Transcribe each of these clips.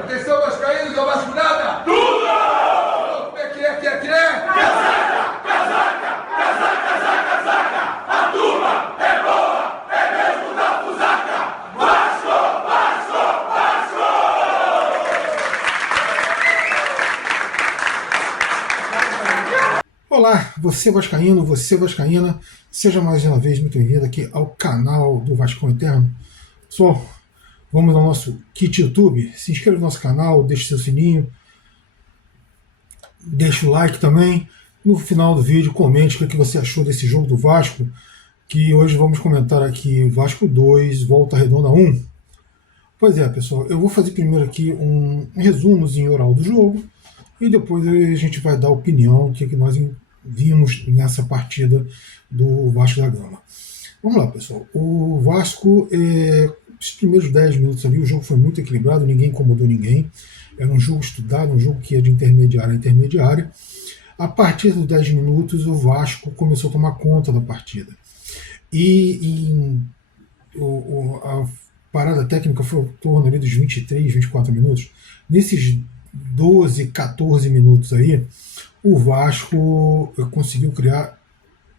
Atenção, vascaínos, a vasculhada! Tudo! Como é que é, Casaca, casaca, casaca, casaca, casaca! A turma é boa, é mesmo da fusaca! Vasco, Vasco, Vasco! Olá, você vascaíno, você vascaína, seja mais uma vez muito bem-vindo aqui ao canal do Vascão Eterno. Pessoal, vamos ao nosso kit YouTube. Se inscreva no nosso canal, deixe seu sininho, deixe o like também. No final do vídeo, comente o que você achou desse jogo do Vasco, que hoje vamos comentar aqui Vasco 2, Volta Redonda 1. Pois é, pessoal, eu vou fazer primeiro aqui um resumozinho oral do jogo e depois a gente vai dar opinião do que nós vimos nessa partida do Vasco da Gama. Vamos lá, pessoal. O Vasco, os primeiros 10 minutos ali, o jogo foi muito equilibrado, ninguém incomodou ninguém. Era um jogo estudado, um jogo que ia de intermediária a intermediária. A partir dos 10 minutos, o Vasco começou a tomar conta da partida. A parada técnica foi em torno ali dos 23, 24 minutos. Nesses 12, 14 minutos aí, o Vasco conseguiu criar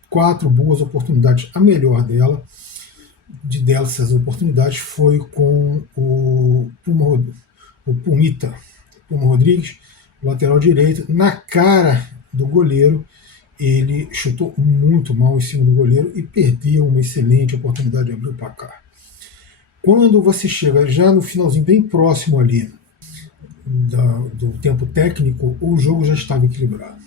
4 boas oportunidades. A melhor dessas oportunidades foi com o Puma Rodrigues, lateral direito, na cara do goleiro. Ele chutou muito mal em cima do goleiro e perdeu uma excelente oportunidade de abrir o placar. Quando você chega já no finalzinho, bem próximo ali do tempo técnico, o jogo já estava equilibrado.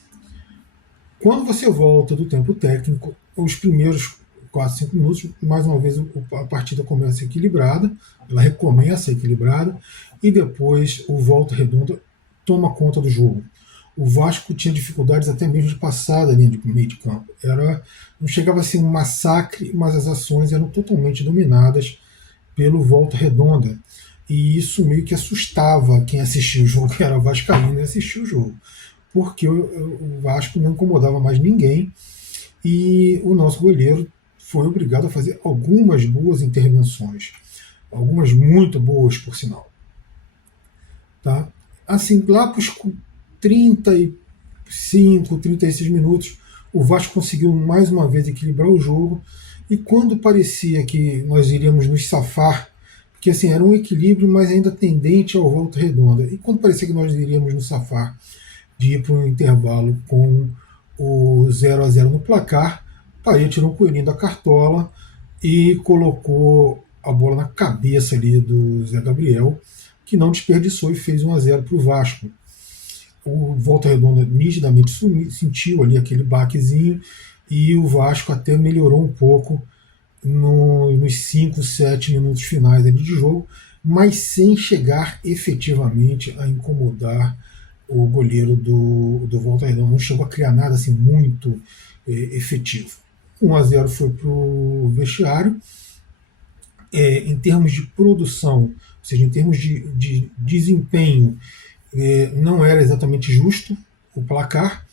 Quando você volta do tempo técnico, os primeiros 4, 5 minutos, mais uma vez a partida começa equilibrada, ela recomeça equilibrada, e depois o Volta Redonda toma conta do jogo. O Vasco tinha dificuldades até mesmo de passar da linha de meio de campo. Não chegava a ser um massacre, mas as ações eram totalmente dominadas pelo Volta Redonda. E isso meio que assustava quem assistia o jogo, que era vascaíno e assistia o jogo. Porque o Vasco não incomodava mais ninguém e o nosso goleiro foi obrigado a fazer algumas boas intervenções. Algumas muito boas, por sinal. Tá? Assim, lá para os 35, 36 minutos, o Vasco conseguiu mais uma vez equilibrar o jogo, e quando parecia que nós iríamos nos safar, porque assim, era um equilíbrio, mas ainda tendente ao Volta Redonda, e quando parecia que nós iríamos nos safar de ir para um intervalo com o 0-0 no placar, Paia tirou um coelhinho da cartola e colocou a bola na cabeça ali do Zé Gabriel, que não desperdiçou e fez 1-0 para o Vasco. O Volta Redonda nitidamente sentiu ali aquele baquezinho, e o Vasco até melhorou um pouco nos 5, 7 minutos finais ali de jogo, mas sem chegar efetivamente a incomodar o goleiro do Volta Redonda. Não chegou a criar nada assim muito efetivo. 1-0 foi para o vestiário. Em termos de produção, ou seja, em termos de desempenho, não era exatamente justo o placar.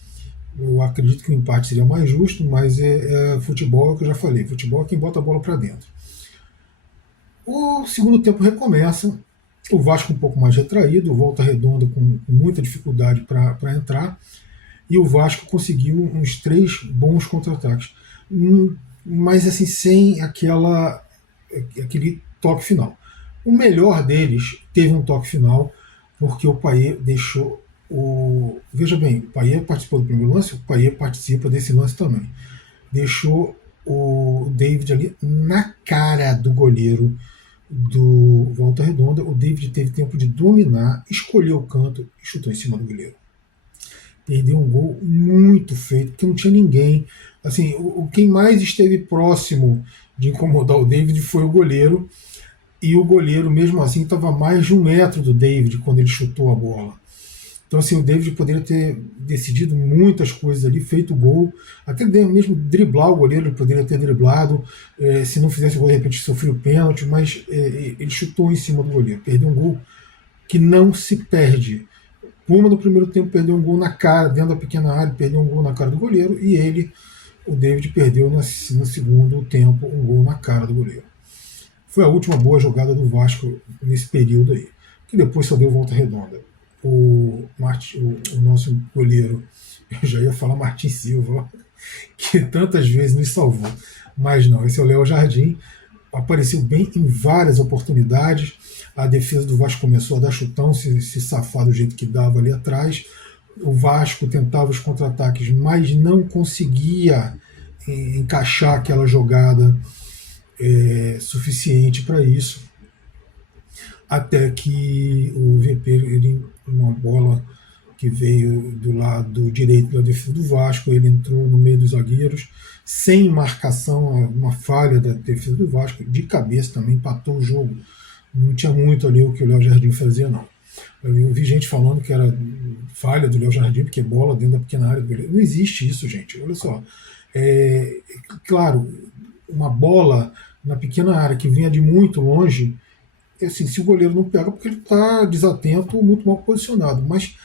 Eu acredito que o empate seria mais justo, mas futebol é o que eu já falei. Futebol é quem bota a bola para dentro. O segundo tempo recomeça. O Vasco um pouco mais retraído, Volta Redonda com muita dificuldade para entrar, e o Vasco conseguiu uns 3 bons contra-ataques, mas assim, sem aquele toque final. O melhor deles teve um toque final, porque o Payet deixou Veja bem, o Payet participou do primeiro lance, o Payet participa desse lance também. Deixou o David ali na cara do goleiro do Volta Redonda. O David teve tempo de dominar, escolheu o canto e chutou em cima do goleiro. Perdeu um gol muito feito, porque não tinha ninguém. Assim, quem mais esteve próximo de incomodar o David foi o goleiro, e o goleiro mesmo assim estava a mais de 1 metro do David quando ele chutou a bola. Então assim, o David poderia ter decidido muitas coisas ali, feito o gol, até mesmo driblar o goleiro, ele poderia ter driblado, se não fizesse o gol de repente sofreu o pênalti, mas ele chutou em cima do goleiro, perdeu um gol que não se perde. Puma no primeiro tempo perdeu um gol na cara, dentro da pequena área, perdeu um gol na cara do goleiro, e o David perdeu no segundo tempo um gol na cara do goleiro. Foi a última boa jogada do Vasco nesse período aí. que depois só deu volta redonda. O nosso goleiro, eu já ia falar Martin Silva, que tantas vezes nos salvou, mas não, esse é o Léo Jardim, apareceu bem em várias oportunidades. A defesa do Vasco começou a dar chutão, se safar do jeito que dava ali atrás. O Vasco tentava os contra-ataques, mas não conseguia encaixar aquela jogada suficiente para isso. Até que o VP, uma bola que veio do lado direito da defesa do Vasco, ele entrou no meio dos zagueiros, sem marcação, uma falha da defesa do Vasco, de cabeça também, empatou o jogo. Não tinha muito ali o que o Léo Jardim fazia, não. Eu vi gente falando que era falha do Léo Jardim, porque bola dentro da pequena área do goleiro. Não existe isso, gente. Olha só. Claro, uma bola na pequena área que venha de muito longe, assim, se o goleiro não pega, porque ele está desatento ou muito mal posicionado. Mas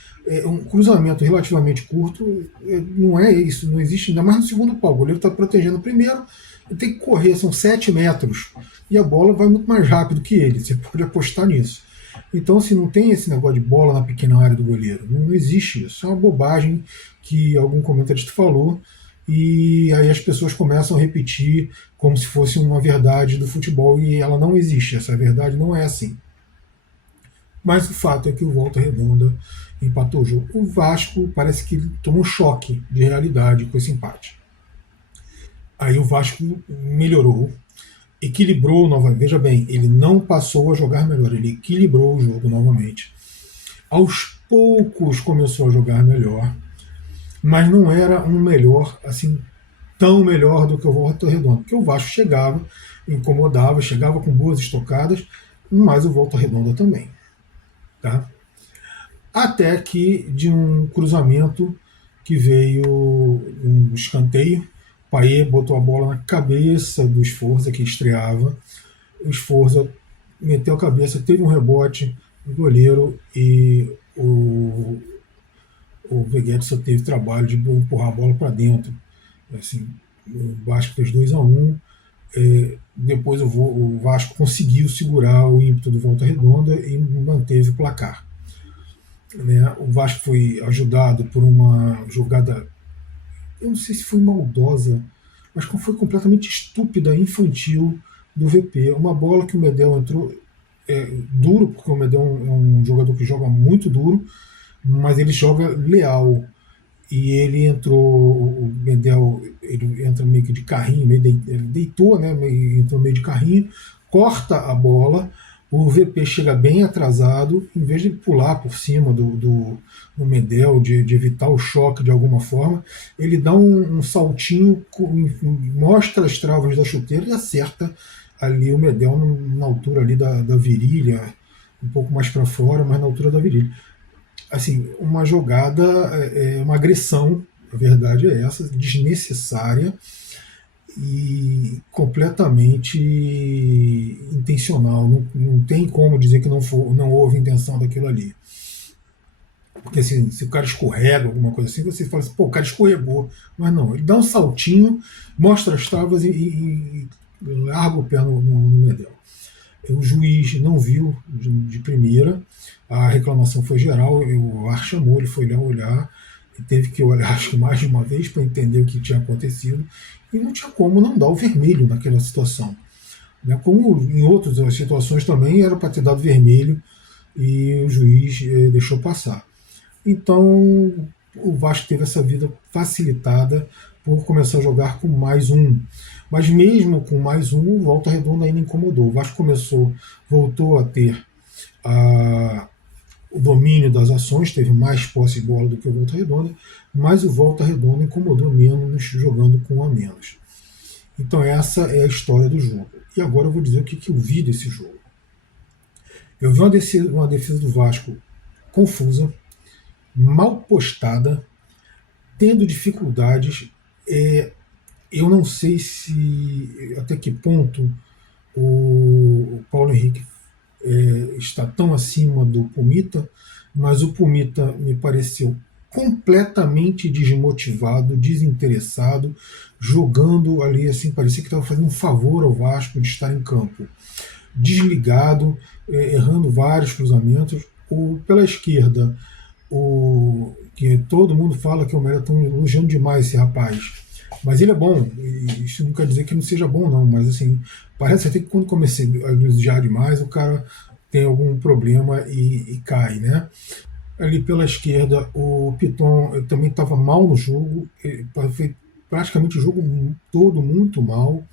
um cruzamento relativamente curto não é isso, não existe, ainda mais no segundo pau. O goleiro está protegendo o primeiro, ele tem que correr, são 7 metros, e a bola vai muito mais rápido que ele, você pode apostar nisso. Então, assim, não tem esse negócio de bola na pequena área do goleiro, não existe isso, é uma bobagem que algum comentarista falou, e aí as pessoas começam a repetir como se fosse uma verdade do futebol, e ela não existe, essa verdade não é assim. Mas o fato é que o Volta Redonda empatou o jogo. O Vasco parece que tomou um choque de realidade com esse empate. Aí o Vasco melhorou, equilibrou novamente. Veja bem, ele não passou a jogar melhor, ele equilibrou o jogo novamente. Aos poucos começou a jogar melhor, mas não era um melhor assim tão melhor do que o Volta Redonda, porque o Vasco chegava, incomodava, chegava com boas estocadas, mas o Volta Redonda também. Tá? Até que de um cruzamento que veio um escanteio, o Payet botou a bola na cabeça do Sforza, que estreava. O Sforza meteu a cabeça, teve um rebote do goleiro e o Veguete só teve trabalho de empurrar a bola para dentro. Assim, o Vasco fez 2-1. Depois o Vasco conseguiu segurar o ímpeto do Volta Redonda e manteve o placar. O Vasco foi ajudado por uma jogada, eu não sei se foi maldosa, mas foi completamente estúpida, infantil do VP. Uma bola que o Medel entrou duro, porque o Medel é um jogador que joga muito duro, mas ele joga leal. E ele entrou, o Medel, ele entra meio que de carrinho, ele deitou, né, entrou meio de carrinho, corta a bola, o VP chega bem atrasado, em vez de pular por cima do Medel, de evitar o choque de alguma forma, ele dá um saltinho, mostra as travas da chuteira e acerta ali o Medel na altura ali da virilha, um pouco mais para fora, mas na altura da virilha. Assim, uma jogada, uma agressão, a verdade é essa, desnecessária e completamente intencional. Não tem como dizer que não houve intenção daquilo ali. Porque assim, se o cara escorrega, alguma coisa assim, você fala assim, pô, o cara escorregou. Mas não, ele dá um saltinho, mostra as travas e larga o pé no Medel. O juiz não viu de primeira, a reclamação foi geral, o VAR chamou, ele foi lá olhar, e teve que olhar acho que mais de uma vez para entender o que tinha acontecido, e não tinha como não dar o vermelho naquela situação. Como em outras situações também era para ter dado vermelho, e o juiz deixou passar. Então o Vasco teve essa vida facilitada por começar a jogar com mais um. Mas mesmo com mais um, o Volta Redonda ainda incomodou. O Vasco voltou a ter o domínio das ações, teve mais posse de bola do que o Volta Redonda, mas o Volta Redonda incomodou menos jogando com a menos. Então essa é a história do jogo. E agora eu vou dizer o que eu vi desse jogo. Eu vi uma defesa do Vasco confusa, mal postada, tendo dificuldades. Eu não sei até que ponto o Paulo Henrique está tão acima do Pumita, mas o Pumita me pareceu completamente desmotivado, desinteressado, jogando ali assim, parecia que estava fazendo um favor ao Vasco de estar em campo. desligado, errando vários cruzamentos. Pela esquerda, que todo mundo fala que o Mera estão elogiando demais esse rapaz. Mas ele é bom, e isso não quer dizer que não seja bom, não. Mas assim, parece até que quando comecei a elogiar demais, o cara tem algum problema e cai, né? Ali pela esquerda, o Piton também estava mal no jogo, foi praticamente o jogo todo muito mal,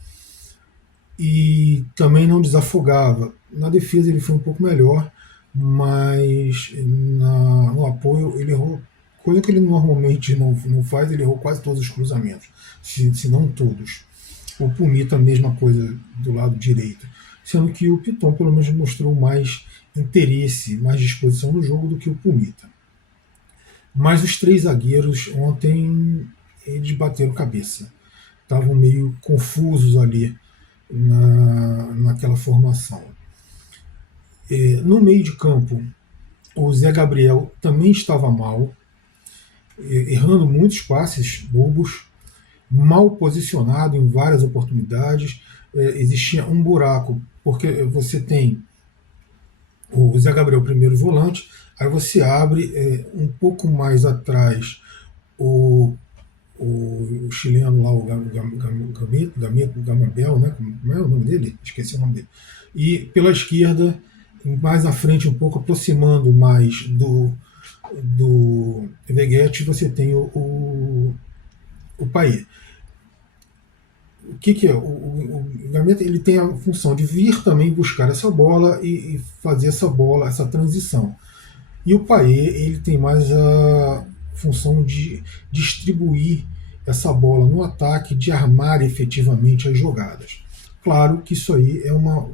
e também não desafogava. Na defesa ele foi um pouco melhor, mas no apoio ele errou, coisa que ele normalmente não faz, ele errou quase todos os cruzamentos, se não todos. O Pumita, a mesma coisa do lado direito, sendo que o Piton pelo menos mostrou mais interesse, mais disposição no jogo do que o Pumita. Mas os três zagueiros ontem eles bateram cabeça, estavam meio confusos ali naquela formação. No meio de campo, o Zé Gabriel também estava mal, errando muitos passes bobos, mal posicionado em várias oportunidades. Existia um buraco, porque você tem o Zé Gabriel primeiro volante, aí você abre um pouco mais atrás o chileno lá, o Gamabel, né? Como é o nome dele? Esqueci o nome dele. E pela esquerda, mais à frente um pouco, aproximando mais do Veguete, você tem o Payet. O que é? O Gambetta, ele tem a função de vir também buscar essa bola e fazer essa bola, essa transição. E o Payet, ele tem mais a função de distribuir essa bola no ataque, de armar efetivamente as jogadas. Claro que isso aí é uma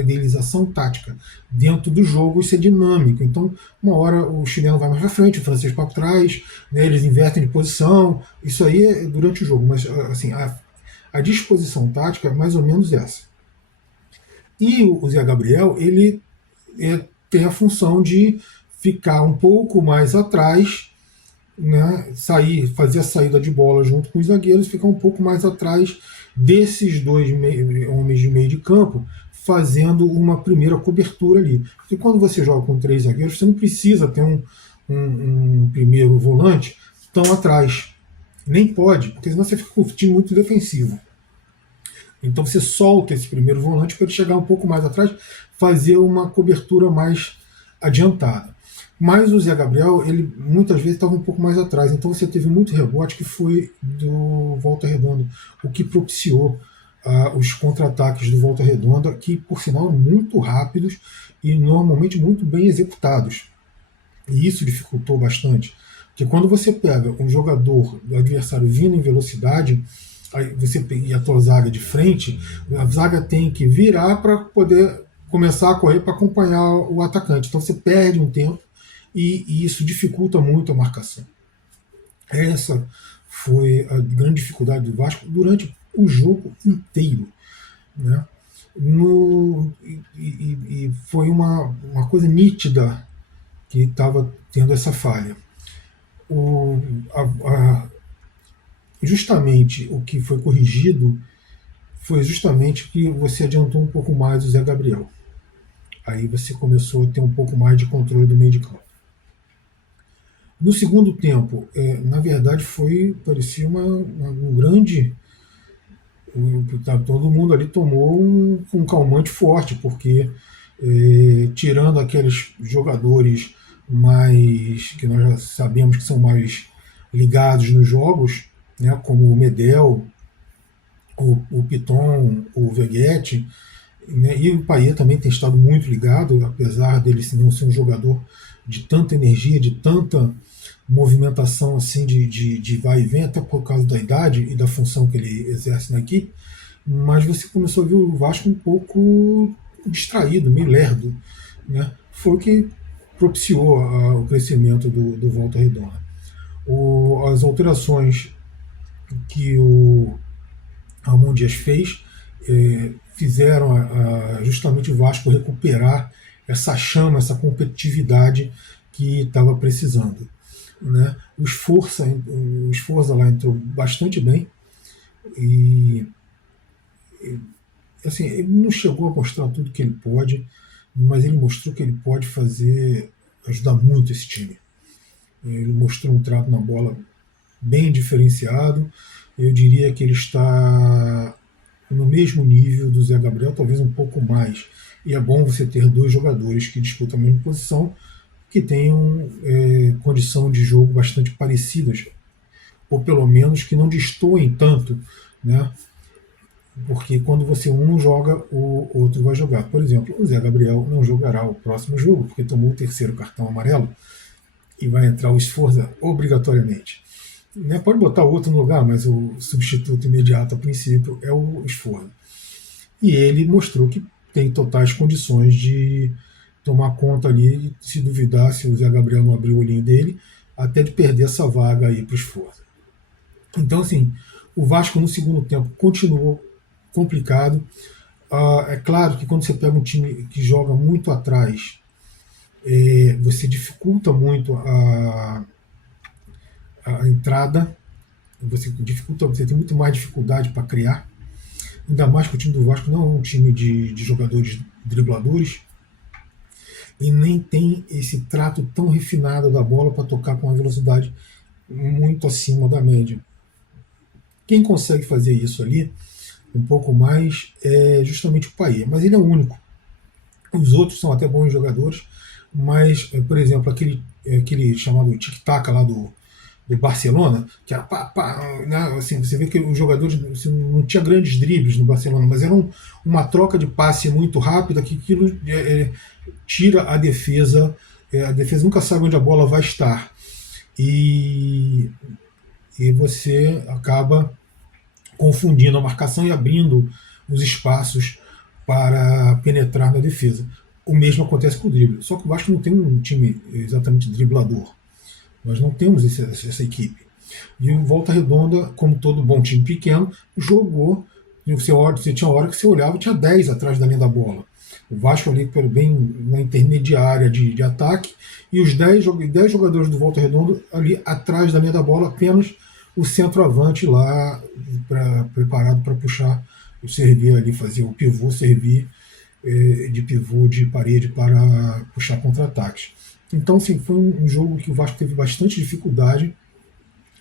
idealização tática. Dentro do jogo isso é dinâmico. Então, uma hora o chileno vai mais para frente, o francês para trás, né, eles invertem de posição. Isso aí é durante o jogo. Mas assim, a disposição tática é mais ou menos essa. E o Zé Gabriel, ele tem a função de ficar um pouco mais atrás, né, fazer a saída de bola junto com os zagueiros, ficar um pouco mais atrás desses dois homens de meio de campo, fazendo uma primeira cobertura ali. Porque quando você joga com três zagueiros, você não precisa ter um primeiro volante tão atrás. Nem pode, porque senão você fica com o time muito defensivo. Então você solta esse primeiro volante para ele chegar um pouco mais atrás, fazer uma cobertura mais adiantada. Mas o Zé Gabriel, ele muitas vezes estava um pouco mais atrás, então você teve muito rebote que foi do Volta Redonda, o que propiciou os contra-ataques do Volta Redonda, que por sinal muito rápidos e normalmente muito bem executados. E isso dificultou bastante, porque quando você pega um jogador do adversário vindo em velocidade, aí e a tua zaga de frente, a zaga tem que virar para poder começar a correr para acompanhar o atacante. Então você perde um tempo e isso dificulta muito a marcação. Essa foi a grande dificuldade do Vasco durante o jogo inteiro, né? E foi uma coisa nítida que estava tendo essa falha. Justamente o que foi corrigido foi justamente que você adiantou um pouco mais o Zé Gabriel. Aí você começou a ter um pouco mais de controle do meio de campo. No segundo tempo, na verdade, parecia um grande... Todo mundo ali tomou um calmante forte, porque tirando aqueles jogadores que nós já sabemos que são mais ligados nos jogos, né, como o Medel, o Piton, o Veguete, né, e o Payet também tem estado muito ligado, apesar dele não ser um jogador de tanta energia, de tanta movimentação assim de vai e vem, até por causa da idade e da função que ele exerce na equipe, mas você começou a ver o Vasco um pouco distraído, meio lerdo, né? Foi o que propiciou o crescimento do Volta Redonda. As alterações que o Ramon Dias fez fizeram justamente o Vasco recuperar essa chama, essa competitividade que estava precisando, né? O Sforza lá entrou bastante bem e assim, ele não chegou a mostrar tudo que ele pode, mas ele mostrou que ele pode fazer, ajudar muito esse time. Ele mostrou um trato na bola bem diferenciado. Eu diria que ele está no mesmo nível do Zé Gabriel, talvez um pouco mais. E é bom você ter dois jogadores que disputam a mesma posição, que tenham condição de jogo bastante parecidas, ou pelo menos que não destoem tanto, né? Porque quando você um não joga, o outro vai jogar. Por exemplo, o Zé Gabriel não jogará o próximo jogo, porque tomou o terceiro cartão amarelo, e vai entrar o Sforza obrigatoriamente. Né? Pode botar outro no lugar, mas o substituto imediato a princípio é o Sforza. E ele mostrou que tem totais condições de tomar conta ali, se duvidar, se o Zé Gabriel não abrir o olhinho dele, até de perder essa vaga aí para o Sforza. Então, assim, o Vasco no segundo tempo continuou complicado. É claro que quando você pega um time que joga muito atrás, você dificulta muito a entrada, você tem muito mais dificuldade para criar, ainda mais que o time do Vasco não é um time de jogadores dribladores e nem tem esse trato tão refinado da bola para tocar com uma velocidade muito acima da média. Quem consegue fazer isso ali um pouco mais é justamente o Payet, mas ele é o único. Os outros são até bons jogadores, mas, por exemplo, aquele chamado tic-tac lá do Barcelona, que era né, assim, você vê que os jogadores assim, não tinha grandes dribles no Barcelona, mas era uma troca de passe muito rápida, que aquilo tira a defesa nunca sabe onde a bola vai estar, e você acaba confundindo a marcação e abrindo os espaços para penetrar na defesa. O mesmo acontece com o drible, só que o Vasco não tem um time exatamente driblador. Nós não temos essa equipe. E o Volta Redonda, como todo bom time pequeno, jogou. Você tinha hora que você olhava e tinha 10 atrás da linha da bola. O Vasco ali bem na intermediária de ataque, e os 10 jogadores do Volta Redonda ali atrás da linha da bola, apenas o centroavante lá preparado para puxar, servir ali, fazer o pivô, servir de pivô de parede para puxar contra-ataques. Então, sim, foi um jogo que o Vasco teve bastante dificuldade.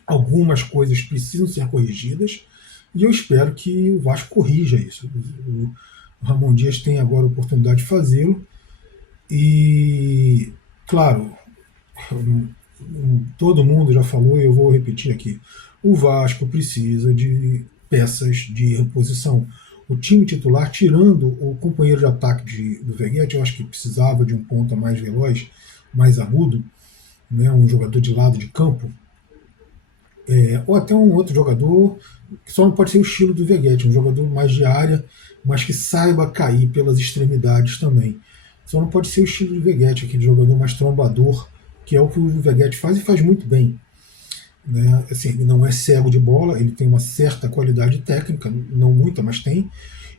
Algumas coisas precisam ser corrigidas e eu espero que o Vasco corrija isso. O Ramon Dias tem agora a oportunidade de fazê-lo e, claro, todo mundo já falou e eu vou repetir aqui. O Vasco precisa de peças de reposição. O time titular, tirando o companheiro de ataque do Veguete, eu acho que precisava de um ponta mais veloz, mais agudo, né, um jogador de lado de campo, ou até um outro jogador que só não pode ser o estilo do Veguete, um jogador mais de área, mas que saiba cair pelas extremidades também. Só não pode ser o estilo do Veguete, aquele jogador mais trombador, que é o que o Veguete faz e faz muito bem. Né? Assim, ele não é cego de bola, ele tem uma certa qualidade técnica, não muita, mas tem,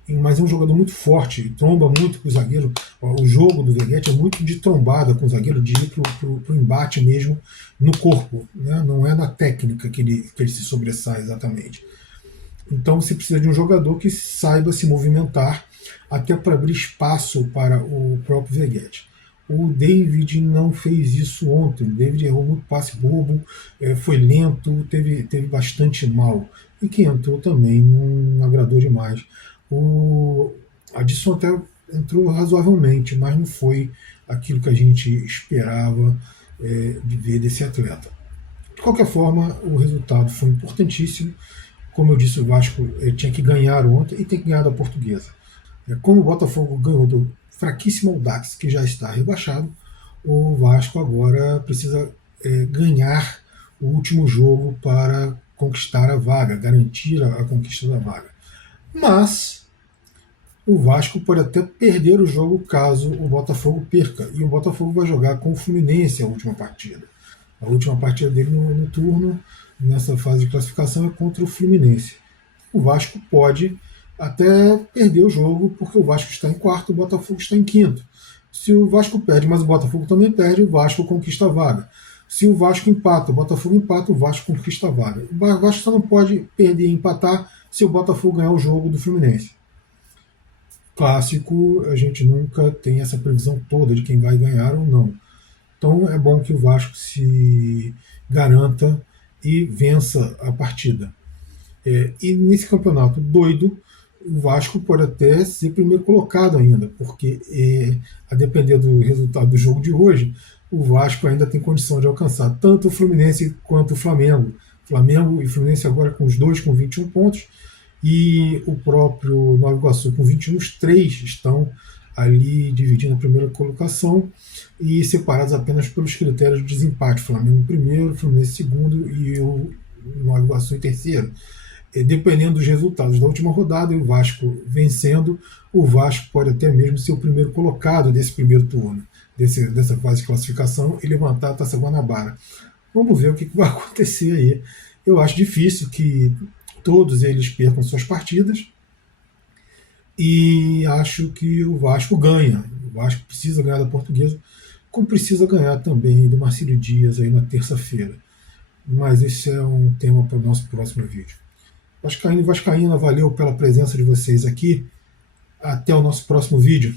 mas é um jogador muito forte, tromba muito com o zagueiro. O jogo do Veguete é muito de trombada com o zagueiro, de ir para o embate mesmo no corpo, né? Não é na técnica que ele se sobressai exatamente. Então você precisa de um jogador que saiba se movimentar até para abrir espaço para o próprio Veguete. O David não fez isso ontem. O David errou muito passe bobo, foi lento, teve bastante mal. E quem entrou também não agradou demais. O Adson até entrou razoavelmente, mas não foi aquilo que a gente esperava de ver desse atleta. De qualquer forma, o resultado foi importantíssimo. Como eu disse, o Vasco tinha que ganhar ontem e tem que ganhar da Portuguesa. Como o Botafogo ganhou do fraquíssimo Audax, que já está rebaixado, o Vasco agora precisa ganhar o último jogo para conquistar a vaga, garantir a conquista da vaga. Mas o Vasco pode até perder o jogo caso o Botafogo perca, e o Botafogo vai jogar com o Fluminense a última partida. A última partida dele no turno, nessa fase de classificação, é contra o Fluminense. O Vasco pode até perder o jogo, porque o Vasco está em quarto, o Botafogo está em quinto. Se o Vasco perde, mas o Botafogo também perde, o Vasco conquista a vaga. Se o Vasco empata, o Botafogo empata, o Vasco conquista a vaga. O Vasco só não pode perder e empatar se o Botafogo ganhar o jogo do Fluminense. clássico a gente nunca tem essa previsão toda de quem vai ganhar ou não. Então é bom que o Vasco se garanta e vença a partida. E nesse campeonato doido, o Vasco pode até ser primeiro colocado ainda, porque a depender do resultado do jogo de hoje, o Vasco ainda tem condição de alcançar tanto o Fluminense quanto o Flamengo. Flamengo e Fluminense agora com os dois com 21 pontos, e o próprio Nova Iguaçu com 21, os três estão ali dividindo a primeira colocação e separados apenas pelos critérios de desempate. Flamengo em primeiro, Fluminense em segundo e o Nova Iguaçu em terceiro. Dependendo dos resultados da última rodada, o Vasco vencendo, o Vasco pode até mesmo ser o primeiro colocado desse primeiro turno, dessa fase de classificação, e levantar a Taça Guanabara. Vamos ver o que vai acontecer aí. Eu acho difícil que todos eles percam suas partidas, e acho que o Vasco ganha. O Vasco precisa ganhar da Portuguesa, como precisa ganhar também do Marcílio Dias aí na terça-feira. Mas esse é um tema para o nosso próximo vídeo. Vascaíno e Vascaína, valeu pela presença de vocês aqui. Até o nosso próximo vídeo.